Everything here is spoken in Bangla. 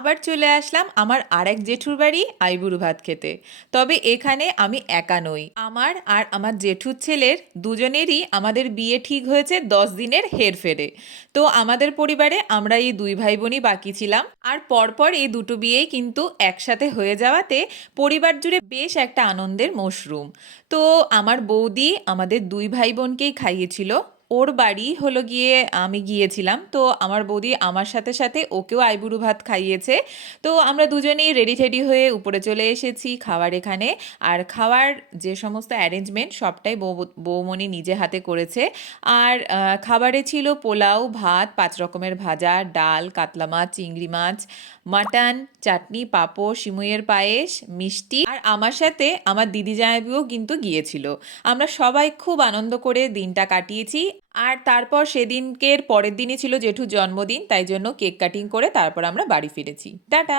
আবার চলে আসলাম আমার আরেক জেঠুর বাড়ি আইবুড়ো ভাত খেতে। তবে এখানে আমি একা নই, আমার আর আমার জেঠুর ছেলের দুজনেরই আমাদের বিয়ে ঠিক হয়েছে 10 দিনের হেরফেরে। তো আমাদের পরিবারে আমরা এই দুই ভাই বোনই বাকি ছিলাম, আর পরপর এই দুটো বিয়েই কিন্তু একসাথে হয়ে যাওয়াতে পরিবার জুড়ে বেশ একটা আনন্দের মশরুম। তো আমার বৌদি আমাদের দুই ভাই বোনকেই খাইয়েছিল। ওর বাড়ি হলো গিয়ে আমি গিয়েছিলাম, তো আমার বৌদি আমার সাথে সাথে ওকেও আইবুড়ো ভাত খাইয়েছে। তো আমরা দুজনেই রেডি টেডি হয়ে উপরে চলে এসেছি খাওয়ার এখানে। আর খাওয়ার যে সমস্ত অ্যারেঞ্জমেন্ট সবটাই বৌমণি নিজে হাতে করেছে। আর খাবারে ছিল পোলাও, ভাত, 5 রকমের ভাজা, ডাল, কাতলা মাছ, চিংড়ি মাছ, মাটন, চাটনি, পাঁপড়, সিমুইয়ের পায়েস, মিষ্টি। আর আমার সাথে আমার দিদি জামাইবাবুও কিন্তু গিয়েছিল। আমরা সবাই খুব আনন্দ করে দিনটা কাটিয়েছি। আর তারপর সেদিনকের পরের দিনই ছিল জেঠুর জন্মদিন, তাই জন্য কেক কাটিং করে তারপর আমরা বাড়ি ফিরেছি। টাটা।